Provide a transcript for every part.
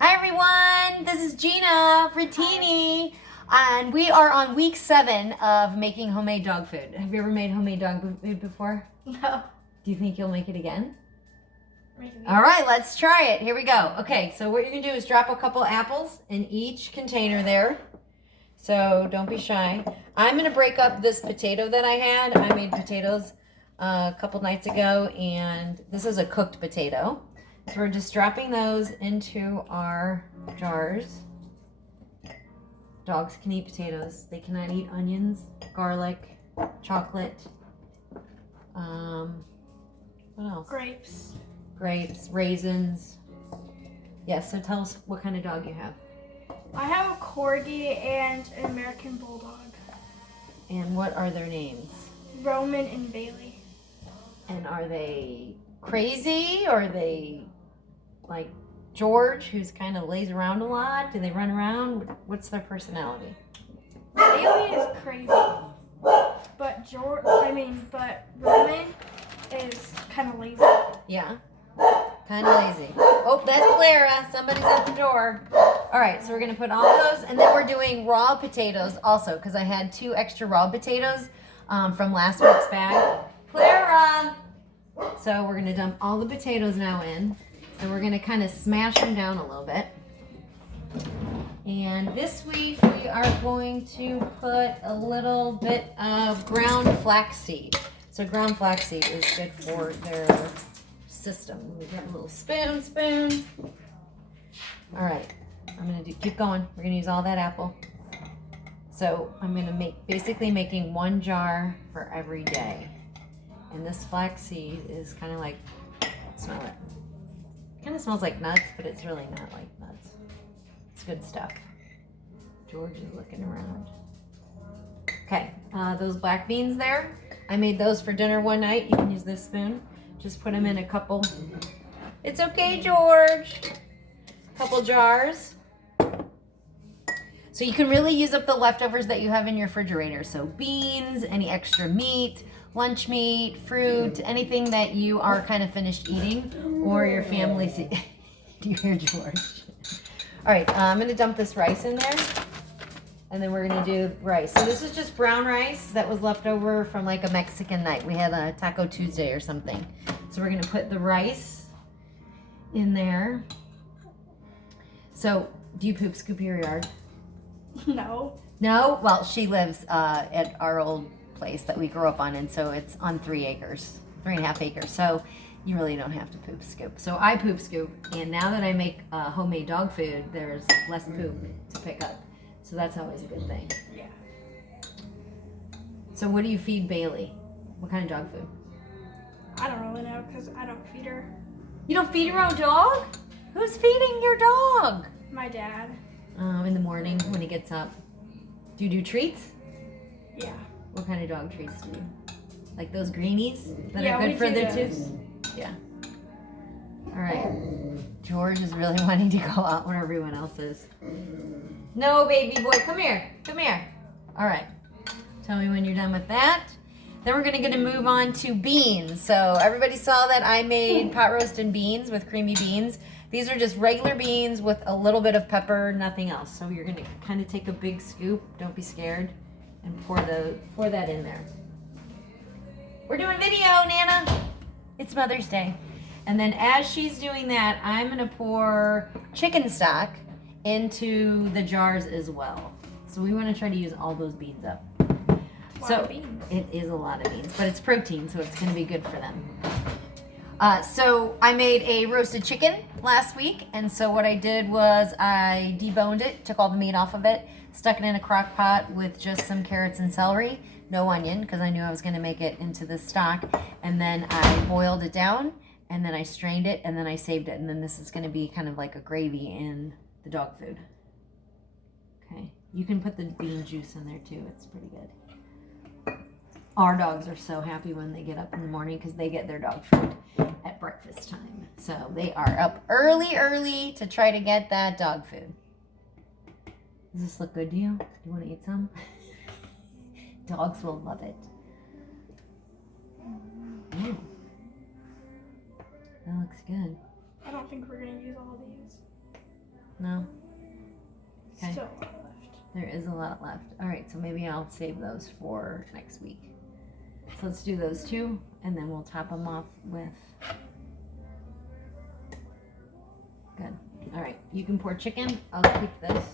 Hi everyone, this is Gina Rattini, and we are on week 7 of making homemade dog food. Have you ever made homemade dog food before? No. Do you think you'll make it again? Maybe. All right, let's try it. Here we go. Okay, so what you're gonna do is drop a couple apples in each container there. So don't be shy. I'm gonna break up this potato that I had. I made potatoes a couple nights ago, and this is a cooked potato. So we're just dropping those into our jars. Dogs can eat potatoes. They cannot eat onions, garlic, chocolate. What else? Grapes. Grapes, raisins. Yes, so tell us what kind of dog you have. I have a corgi and an American bulldog. And what are their names? Roman and Bailey. And are they crazy, or are they like George, who's kind of lays around a lot? Do they run around? What's their personality? Bailey is crazy, but Roman is kind of lazy. Yeah, kind of lazy. Oh, that's Clara. Somebody's at the door. All right, so we're gonna put all those, and then we're doing raw potatoes also, because I had 2 extra raw potatoes from last week's bag. Clara. So we're gonna dump all the potatoes now in. And we're gonna kind of smash them down a little bit. And this week we are going to put a little bit of ground flaxseed. So ground flaxseed is good for their system. We got a little spoon. All right, I'm gonna keep going. We're gonna use all that apple. So I'm gonna basically making 1 jar for every day. And this flaxseed is kind of like, smell it. Kind of smells like nuts, but it's really not like nuts. It's good stuff. George is looking around. Okay, those black beans there, I made those for dinner one night. You can use this spoon. Just put them in a couple. It's okay, George. Couple jars. So you can really use up the leftovers that you have in your refrigerator. So beans, any extra meat, lunch meat, fruit, anything that you are kind of finished eating, or your family. Do you hear George? All right, I'm gonna dump this rice in there, and then we're gonna do rice. So this is just brown rice that was left over from like a Mexican night. We had a Taco Tuesday or something. So we're gonna put the rice in there. So do you poop scoop your yard? No. No? Well, she lives at our old place that we grew up on, and so it's on 3.5 acres. So you really don't have to poop scoop. So I poop scoop, and now that I make homemade dog food, there's less poop to pick up. So that's always a good thing. Yeah. So what do you feed Bailey? What kind of dog food? I don't really know because I don't feed her. You don't feed your own dog? Who's feeding your dog? My dad. In the morning when he gets up. Do you do treats? Yeah. What kind of dog treats do you? Like those greenies that Yeah, are we good for do their those. tooth? Yeah. All right. George is really wanting to go out when everyone else is. No, baby boy, come here. Come here. All right. Tell me when you're done with that. Then we're gonna move on to beans. So everybody saw that I made pot roasted beans with creamy beans. These are just regular beans with a little bit of pepper, nothing else. So you're gonna kind of take a big scoop, don't be scared, and pour that in there. We're doing video, Nana. It's Mother's Day. And then as she's doing that, I'm gonna pour chicken stock into the jars as well. So we wanna try to use all those beans up. Lot of beans. It is a lot of beans, but it's protein, so it's gonna be good for them. So I made a roasted chicken last week, and so what I did was I deboned it, took all the meat off of it, stuck it in a crock pot with just some carrots and celery, no onion, because I knew I was gonna make it into the stock, and then I boiled it down, and then I strained it, and then I saved it, and then this is gonna be kind of like a gravy in the dog food. Okay, you can put the bean juice in there too, it's pretty good. Our dogs are so happy when they get up in the morning because they get their dog food at breakfast time. So they are up early to try to get that dog food. Does this look good to you? Do you want to eat some? Dogs will love it. Mm. That looks good. I don't think we're gonna use all these. No? Okay. Still left. There is a lot left. All right, so maybe I'll save those for next week. So let's do those two, and then we'll top them off with... Good. All right, you can pour chicken. I'll keep this.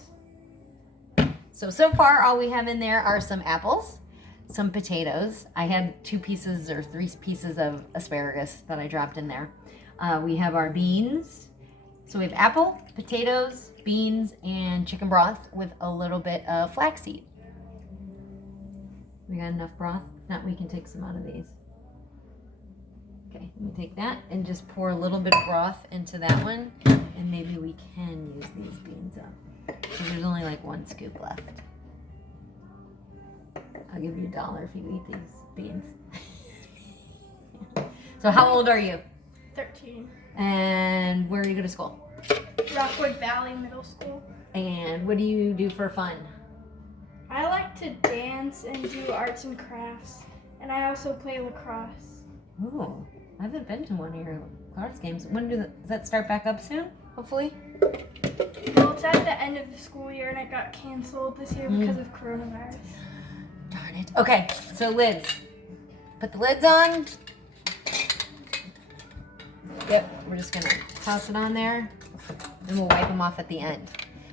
So far, all we have in there are some apples, some potatoes. I had 2 pieces or 3 pieces of asparagus that I dropped in there. We have our beans. So we have apple, potatoes, beans, and chicken broth with a little bit of flaxseed. We got enough broth? If not, we can take some out of these. Okay, let me take that and just pour a little bit of broth into that one, and maybe we can use these beans up. So there's only like 1 scoop left. I'll give you $1 if you eat these beans. So how old are you? 13. And where do you go to school? Rockwood Valley Middle School. And what do you do for fun? I like to dance and do arts and crafts, and I also play lacrosse. Oh, I haven't been to one of your lacrosse games. When does that start back up soon? Hopefully. Well, it's at the end of the school year, and it got canceled this year because of coronavirus. Darn it. Okay, so lids. Put the lids on. Yep, we're just gonna toss it on there, and we'll wipe them off at the end.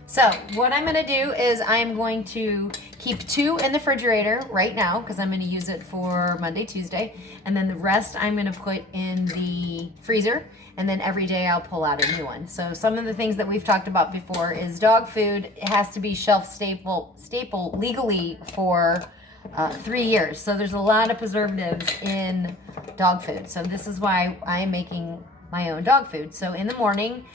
So what I'm gonna do is I'm going to keep 2 in the refrigerator right now because I'm gonna use it for Monday, Tuesday, and then the rest I'm gonna put in the freezer, and then every day I'll pull out a new one. So some of the things that we've talked about before is dog food. It has to be shelf staple legally for 3 years. So there's a lot of preservatives in dog food. So this is why I'm making my own dog food. So in the morning,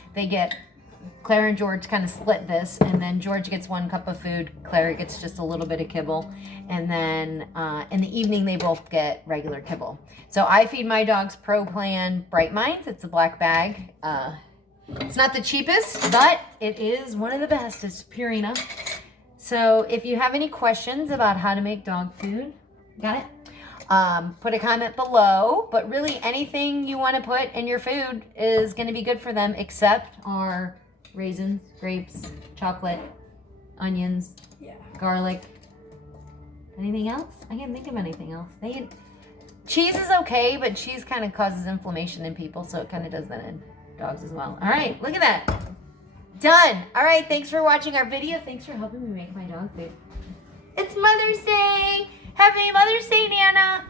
Claire and George kind of split this, and then George gets 1 cup of food, Claire gets just a little bit of kibble, and then in the evening they both get regular kibble. So I feed my dogs Pro Plan Bright Minds. It's a black bag. It's not the cheapest, but it is one of the best. It's Purina. So if you have any questions about how to make dog food, got it? Put a comment below, but really anything you want to put in your food is going to be good for them, except our raisins, grapes, chocolate, onions, garlic. Anything else? I can't think of anything else. Cheese is okay, but cheese kind of causes inflammation in people, so it kind of does that in dogs as well. All right, look at that. Done. All right, thanks for watching our video. Thanks for helping me make my dog food. It's Mother's Day. Happy Mother's Day, Nana.